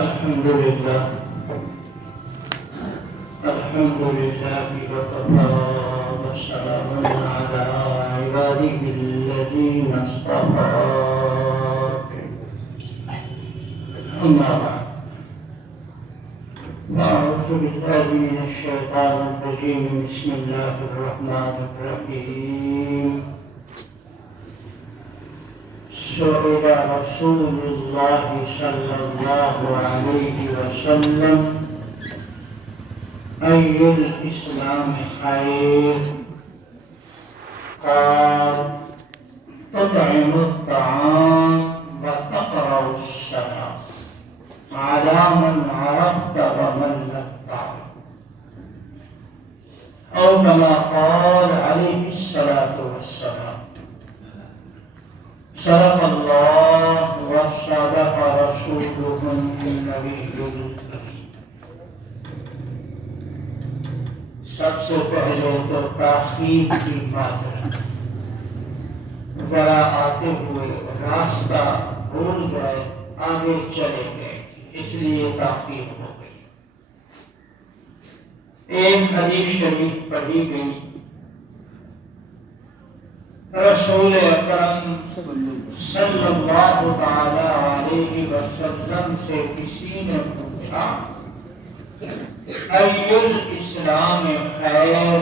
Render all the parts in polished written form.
الحمد لله وكفى وسلام على عباده الذين اصطفى أما بعد أعوذ بالله من الشيطان الرجيم بسم الله الرحمن الرحيم سئل رسول الله صلى الله عليه وسلم أي الإسلام خير؟ قال تطعم الطعام وتقرأ السلام على من عرفت ومن لم تعرف، أو كما قال عليه الصلاة والسلام. صدق الله وصدق رسوله النبي الكريم. سب سے پہلے تو تاخیر کی معذرت، ذرا آتے ہوئے راستہ بھول گئے، آگے چلے گئے، اس لیے تاخیر ہو گئی۔ ایک حدیث شریف پڑھی گئی، رسول اکرم صلی اللہ تعالی علیہ وسلم سے کسی نے پوچھا ای الاسلام خیر؟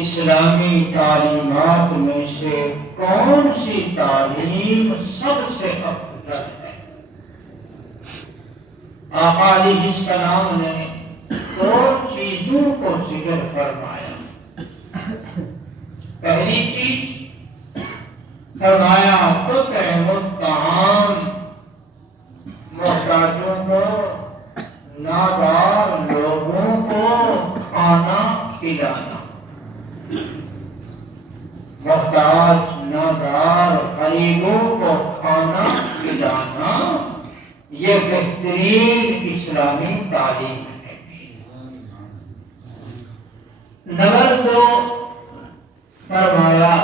اسلامی تعلیمات میں سے کون سی تعلیم سب سے افضل ہے؟ آقا علیہ السلام نے دو چیزوں کو ذکر فرمایا۔ پہلی چیز فرمایا تطعم الطعام، محتاجوں کو، نادار لوگوں کو کھانا کھلانا۔ محتاج، نادار، غریبوں کو کھانا کھلانا، یہ بہترین اسلامی تعلیم ہے۔ نمبر دو فرمایا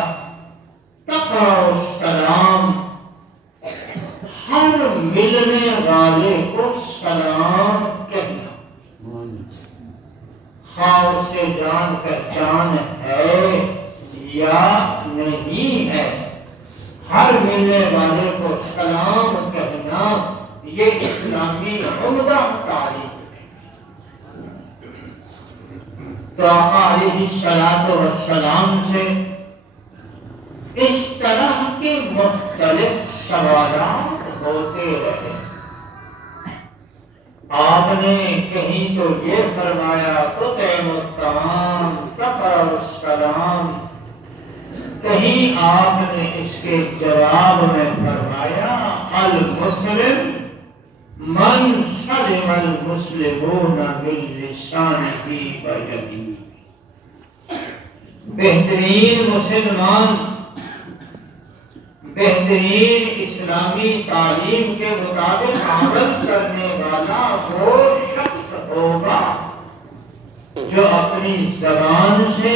تقرأ السلام، ہر ملنے والے کو سلام کہنا، خواہ اسے جان پہچان ہے یا نہیں ہے، ہر ملنے والے کو سلام کہنا، یہ اسلامی عمدہ تعلیم ہے۔ تو آقا علیہ السلام سے اس طرح کے مختلف سوالات ہوتے رہے۔ آپ نے کہیں تو یہ فرمایا تطعم الطعام تقرأ السلام، کہیں آپ نے اس کے جواب میں فرمایا المسلم من سلم المسلمون من لسانه ويده، بہترین مسلمان، بہترین اسلامی تعلیم کے مطابق عمل کرنے والا وہ شخص ہوگا جو اپنی زبان سے،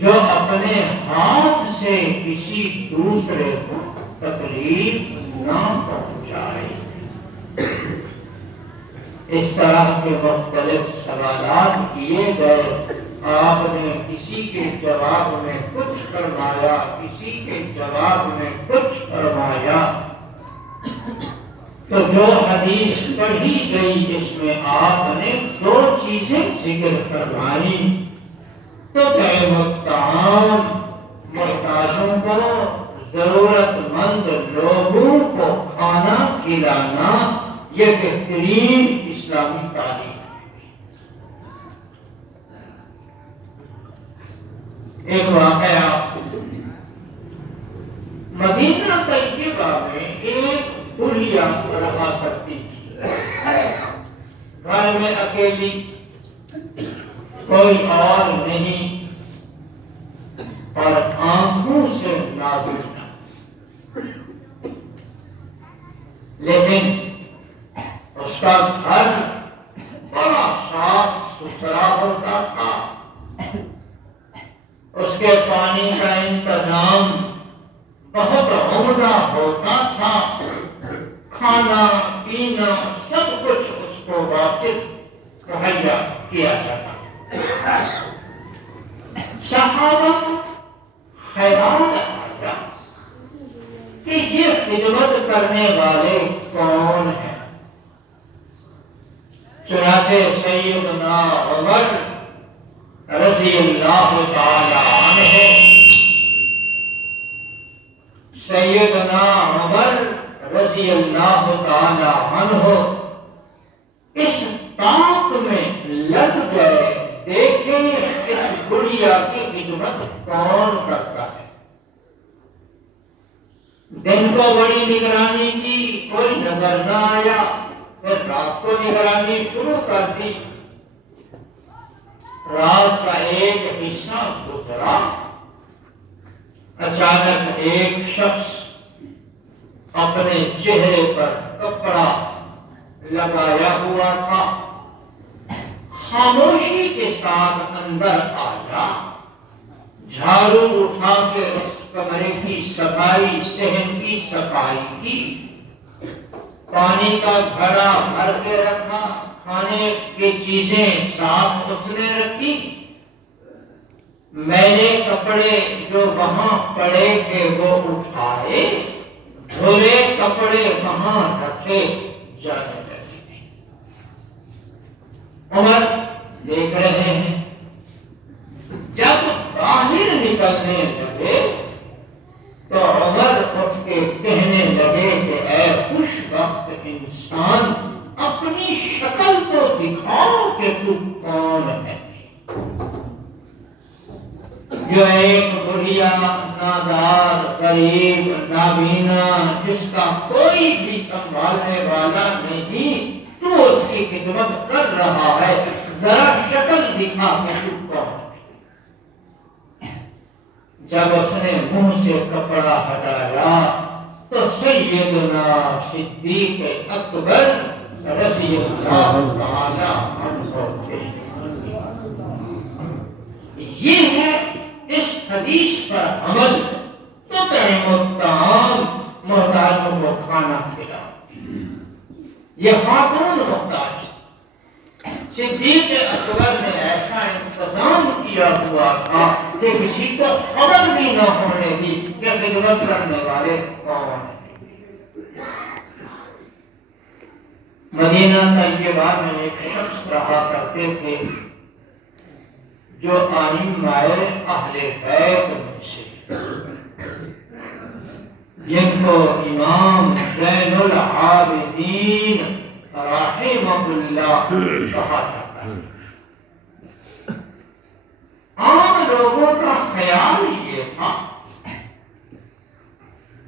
جو اپنے ہاتھ سے کسی دوسرے کو تکلیف نہ پہنچائے۔ اس طرح کے مختلف سوالات کیے گئے، آپ نے کسی کے جواب میں کچھ فرمایا، کسی کے جواب میں کچھ فرمایا۔ تو جو حدیث پڑھی گئی اس میں آپ نے دو چیزیں ذکر فرمائی، تطعم الطعام، محتاجوں کو، ضرورت مند لوگوں کو کھانا کھلانا، یہ بہترین اسلامی تعلیم ہے۔ ایک واقعہ مدینہ طیبہ میں ایک بڑھیا رہا کرتی تھی، گھر میں اکیلی، کوئی اور نہیں، اور آنکھوں سے نابینا، لیکن اس کا گھر بڑا صاف ستھرا ہوتا تھا، اس کے پانی کا انتظام بہت عمدہ ہوتا تھا، کھانا پینا سب کچھ اس کو واقف مہیا کیا جاتا۔ صحابہ خیال آیا کہ یہ خدمت کرنے والے کون ہیں؟ چنانچہ سیدنا عمر رضی اللہ تعالی عنہ، سیدنا عمر رضی اللہ تعالی عنہ اس طاق میں لگ گئے، دیکھیں اس گڑیا کی خدمت کون کرتا ہے۔ دن کو بڑی نگرانی کی، کوئی نظر نہ آیا، پھر رات کو نگرانی شروع کر دی۔ رات کا ایک حصہ گزرا، اچانک ایک شخص اپنے چہرے پر کپڑا لگایا ہوا تھا، خاموشی کے ساتھ اندر آیا، جھاڑو اٹھا کے اس کمرے کی صفائی، صحن کی صفائی کی، پانی کا گھڑا بھر کے رکھا، کھانے کی چیزیں صاف اس نے رکھی، میلے کپڑے جو وہاں پڑے تھے وہ اٹھائے، دھلے کپڑے وہاں رکھے جانے لگے۔ عمر دیکھ رہے ہیں، جب باہر نکلنے لگے تو عمر اٹھ کے کہنے لگے کہ اے خوش بخت انسان، اپنی شکل کو دکھاؤ کہ تو کون ہے۔ جو ایک بڑھیا نادار غریب نابینا جس کا کوئی بھی سنبھالنے والا نہیں، تو اس کی خدمت کر رہا ہے، ذرا شکل دکھا کہ تو کون ہے۔ جب اس نے منہ سے کپڑا ہٹایا تو سیدنا صدیق اکبر رضی اللہ تعالی عنہ تھے۔ یہ ہے اس حدیث پر عمل، تطعم الطعام، محتاجوں کو کھانا کھلاؤ۔ یہ خاتون محتاج، صدیق اکبر نے ایسا انتظام کیا ہوا تھا کہ کسی کو خبر بھی نہ ہونے دی کہ خدمت کرنے والے کون ہیں۔ مدینہ طیبہ میں ایک شخص رہا کرتے تھے جو ائمہ اہل بیت میں سے، جن کو امام زین العابدین رحمہ اللہ کہا جاتا ہے۔ عام لوگوں کا خیال یہ تھا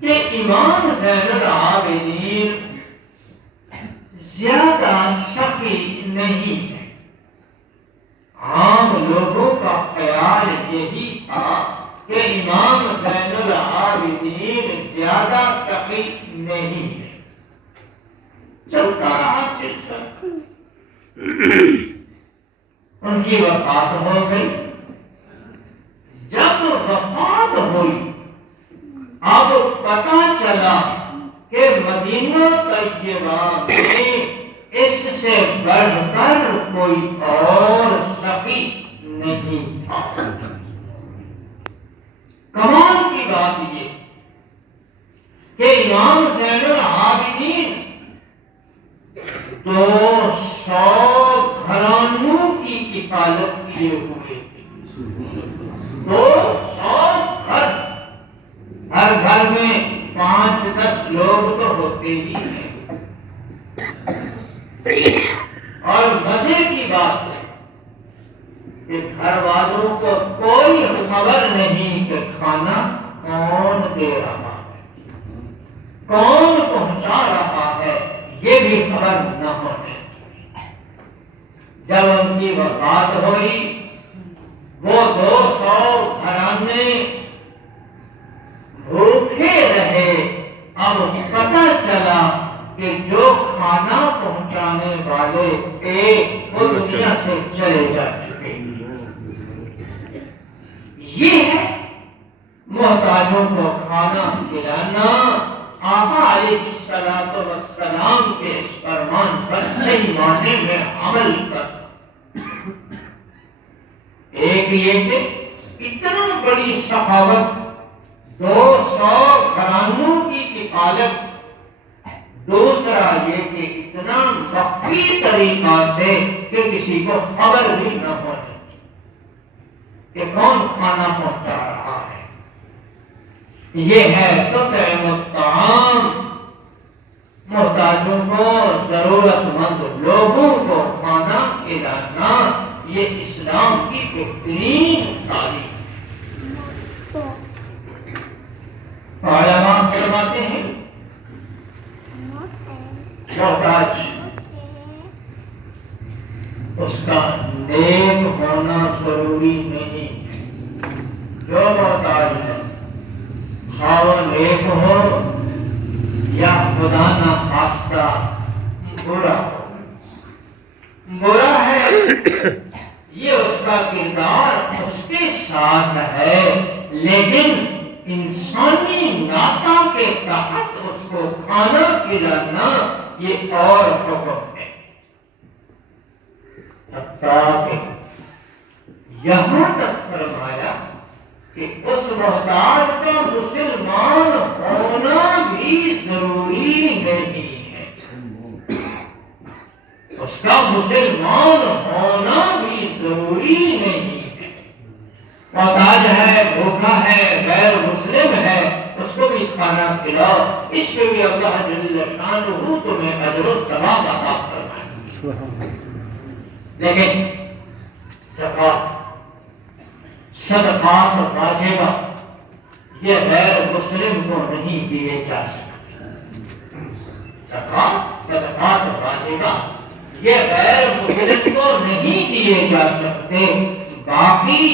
کہ امام زین العابدین زیادہ سخی نہیں ہے۔ عام لوگوں کا خیال یہی تھا کہ امام زین العابدین زیادہ سخی نہیں ہے۔ چلتا رہا سلسلہ، ان کی وفات ہو گئی۔ جب وفات ہوئی، اب پتہ چلا کہ مدینہ طیبہ میں اس سے بڑھ کر کوئی اور سخی نہیں تھا۔ کمال کی بات یہ کہ امام زین العابدین 200 گھرانوں کی کفالت کیے ہوئے تھے۔ 200 گھر، ہر گھر میں 5-10 لوگ تو ہوتے ہی ہیں۔ اور مزے کی بات ہے کہ گھر والوں کو کوئی خبر نہیں کہ کھانا کون دے رہا ہے، کون پہنچا رہا ہے، یہ بھی خبر نہ ہونے۔ جب ان کی وفات ہوئی، وہ 200 گھرانے بھوکے رہے۔ اب پتہ چلا کہ جو کھانا پہنچانے والے تھے وہ دنیا سے چلے جا چکے۔ یہ ہے محتاجوں کو کھانا کھلانا، آقا علیہ الصلوۃ والسلام کے اس فرمان پر صحیح معنی میں عمل کر۔ ایک یہ کہ اتنا بڑی سخاوت، 200 گھرانوں کی کفالت، دوسرا یہ کہ اتنا مخفی طریقہ سے کہ کسی کو خبر بھی نہ ہونے کہ کون کھانا پہنچا رہا ہے۔ یہ ہے تطعم الطعام، محتاجوں کو، ضرورت مند لوگوں کو کھانا کھلانا، یہ اسلام کی بہترین تعلیم۔ علماء فرماتے ہیں محتاج اس کا نیک ہونا ضروری نہیں، جو محتاج ہے خواہ وہ نیک ہو یا خدا نہ خواستہ برا ہو، برا ہے یہ اس کا کردار اس کے ساتھ ہے، لیکن انسانی ناطہ کے تحت اس کو کھانا کھلانا یہ اور حکم ہے۔ حتیٰ کہ یہاں تک فرمایا کہ اس محتاج کا مسلمان ہونا بھی ضروری نہیں ہے، اس کا مسلمان ہونا بھی ضروری نہیں ہے۔ محتاج ہے، بھوکا ہے، غیر مسلم ہے، اس کو بھی کھانا کھلاؤ، اس پہ بھی اللہ جل شانہ تمہیں اجر و ثواب عطا فرمائے۔ لیکن زکات، صدقات واجبہ یہ غیر مسلم کو نہیں دیے جا سکتے۔ زکات، صدقات واجبہ یہ غیر مسلم کو نہیں دیے جا سکتے، باقی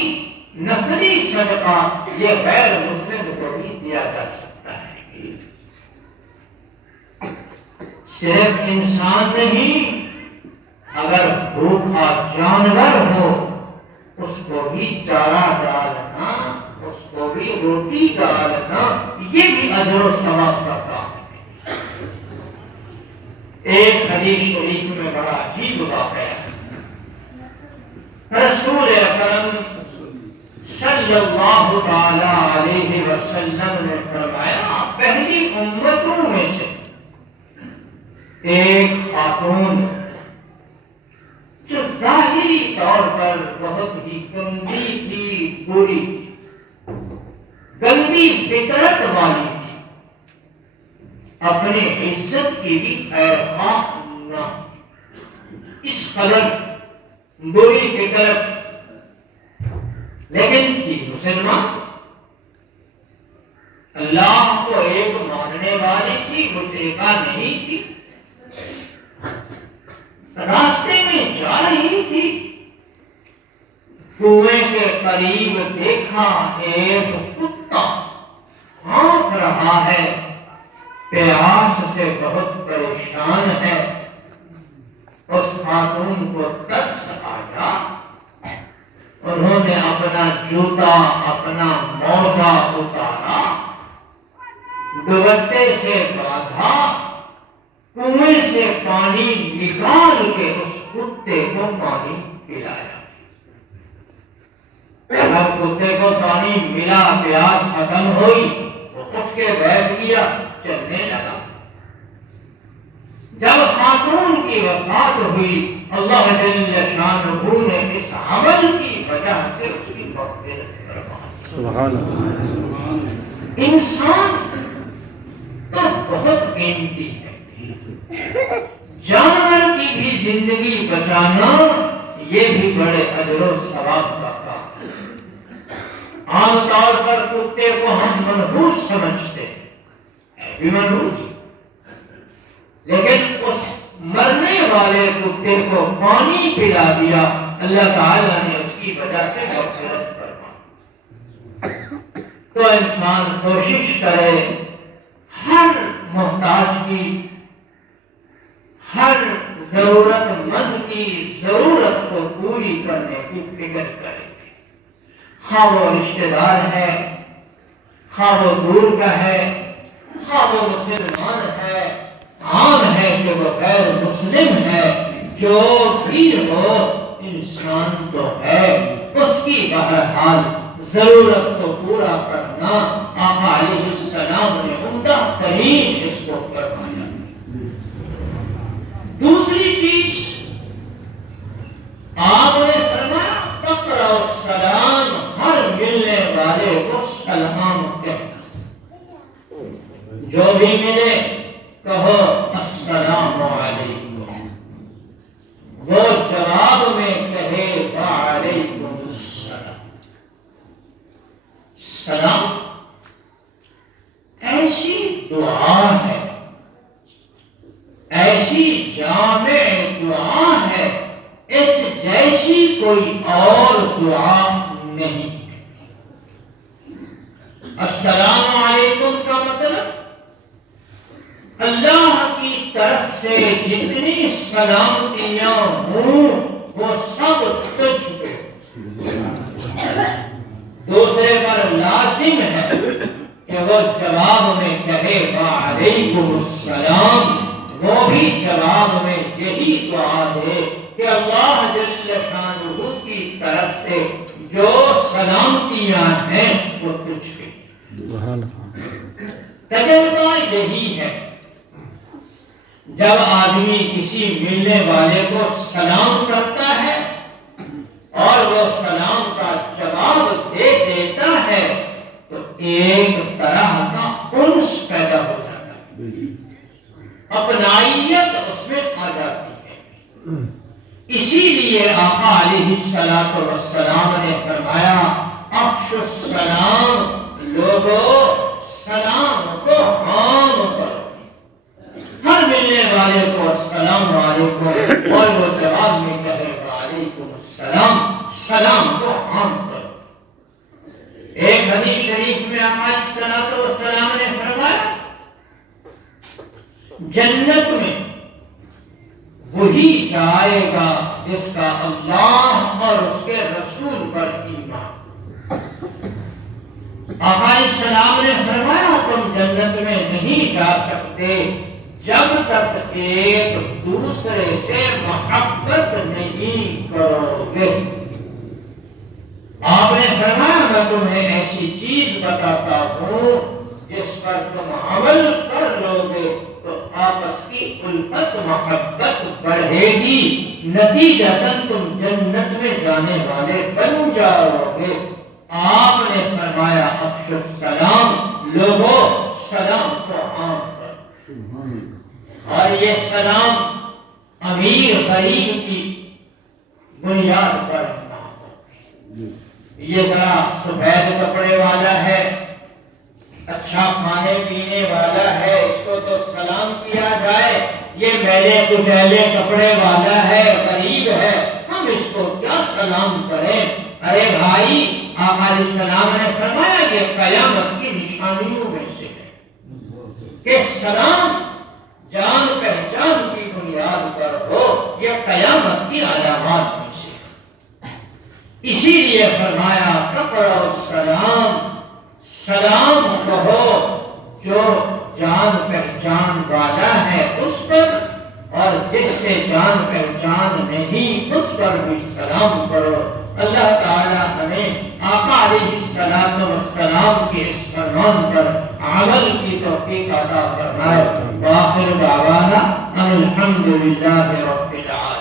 نقلی صدقہ یہ غیر مسلم کو بھی دیا جا سکتا ہے۔ صرف انسان نہیں، اگر بھوکا جانور ہو اس کو بھی چارہ ڈالنا، اس کو بھی روٹی ڈالنا، یہ بھی اجر و ثواب کا کام ہے۔ ایک حدیث شریف میں بڑا عجیب واقعہ ہے۔ رسول اکرم صلی اللہ تعالی علیہ وسلم نے فرمایا پہلی امتوں میں سے ایک خاتون جو ظاہری طور پر بہت ہی گندی تھی، بری تھی، گندی فطرت والی تھی، اپنی عزت کی بھی خیر خواہ نہ تھی، اس قدر بری فطرت، لیکن تھی مسلمان، اللہ کو ایک ماننے والی تھی، مشرکہ نہیں تھی۔ راستے میں جا رہی تھی، کنویں کے قریب دیکھا ایک کتا ہانف رہا ہے، پیاس سے بہت پریشان ہے۔ اس خاتون کو ترس آیا، انہوں نے اپنا جوتا، اپنا موزہ اتارا، دوپٹے سے باندھا، کنویں سے پانی نکال کے اس کتے کو پانی پلایا۔ جب کتے کو پانی ملا، پیاس ختم ہوئی، وہ اٹھ کے بیٹھ گیا، چلنے لگا۔ جب خاتون کی وفات ہوئی، اللہ جل شانہ نے اس عمل کی وجہ سے اس کی مغفرت فرمائی۔ سبحان اللہ۔ انسان تو بہت قیمتی ہے، جانور کی بھی زندگی بچانا یہ بھی بڑے اجر و ثواب کا کام ہے۔ عام طور پر کتے کو ہم منحوس سمجھتے ہیں، بھی منحوس، لیکن اس مرنے والے کتے کو پانی پلا دیا، اللہ تعالیٰ نے اس کی وجہ سے مغفرت فرمائی۔ تو انسان کوشش کرے ہر محتاج کی، ہر ضرورت مند کی ضرورت کو پوری کرنے کی فکر کرے، خواہ وہ رشتہ دار ہے، خواہ وہ دور کا ہے، ہاں وہ مسلمان ہے، عام ہے کہ وہ غیر مسلم ہے، جو بھی ہو انسان تو ہے، اس کی بہرحال ضرورت کو پورا کرنا آقا علیہ السلام نے عمدہ ترین اس کو فرمایا۔ دوسری چیز آپ نے فرمایا تقرأ السلام، ہر ملنے والے کو سلام کہنا، جو بھی ملے کہو السلام علیکم، وہ جواب میں کہے وعلیکم السلام۔ سلام ایسی دعا ہے، ایسی جامع دعا ہے، اس جیسی کوئی اور دعا نہیں۔ السلام علیکم کا مطلب اللہ کی طرف سے جتنی سلامتیاں ہوں وہ سب تجھ پہ، دوسرے پر لازم ہے کہ وہ جواب میں کہے وعلیکم السلام، وہ بھی جواب میں یہی دعا دے کہ اللہ جل شانہ کی طرف سے جو سلامتیاں ہیں وہ تجھ پہ۔ تجربہ یہی ہے، جب آدمی کسی ملنے والے کو سلام کرتا ہے اور وہ سلام کا جواب دے دیتا ہے تو ایک طرح کا انس پیدا ہو جاتا ہے، اپنائیت اس میں آ جاتی ہے۔ اسی لیے آقا علیہ السلام نے فرمایا افشوا السلام، لوگوں سلام کو عام کرو، ہر ملنے والے کو السلام علیکم اور وہ جواب میں کہے وعلیکم السلام، سلام کو عام کرو۔ ایک حدیث شریف میں آقا علیہ السلام نے فرمایا جنت میں وہی جائے گا جس کا اللہ اور اس کے رسول پر ایمان۔ آقا علیہ السلام نے فرمایا تم جنت میں نہیں جا سکتے جب تک ایک دوسرے سے محبت نہیں کرو گے۔ آپ نے فرمایا میں تمہیں ایسی چیز بتاتا ہوں جس پر تم عمل کر لو گے تو آپس کی الفت محبت بڑھے گی، نتیجتاً تم جنت میں جانے والے بن جاؤ گے۔ آپ نے فرمایا افشوا السلام، لوگوں سلام کو عام کرو، اور یہ سلام امیر غریب کی بنیاد پر یہ ذرا سفید کپڑے والا ہے، اچھا کھانے پینے والا ہے، اس کو تو سلام کیا جائے، یہ میلے کچیلے کپڑے والا ہے، غریب ہے، ہم اس کو کیا سلام کریں؟ ارے بھائی، آقا علیہ السلام نے فرمایا کہ قیامت کی نشانیوں میں سے ہے کہ سلام جان پہچان کی بنیاد پر ہو، یہ قیامت کی علامات میں سے ہے۔ اسی لیے فرمایا تقرأ السلام، سلام کہو جو جان پہچان والا ہے اس پر، اور جس سے جان پہچان نہیں اس پر بھی سلام کرو۔ اللہ تعالی ہمیں آقا علیہ السلام کے اس فرمان پر عمل کی توفیق عطا فرمائے۔ وآخر دعوانا ان الحمد للہ رب العالمین۔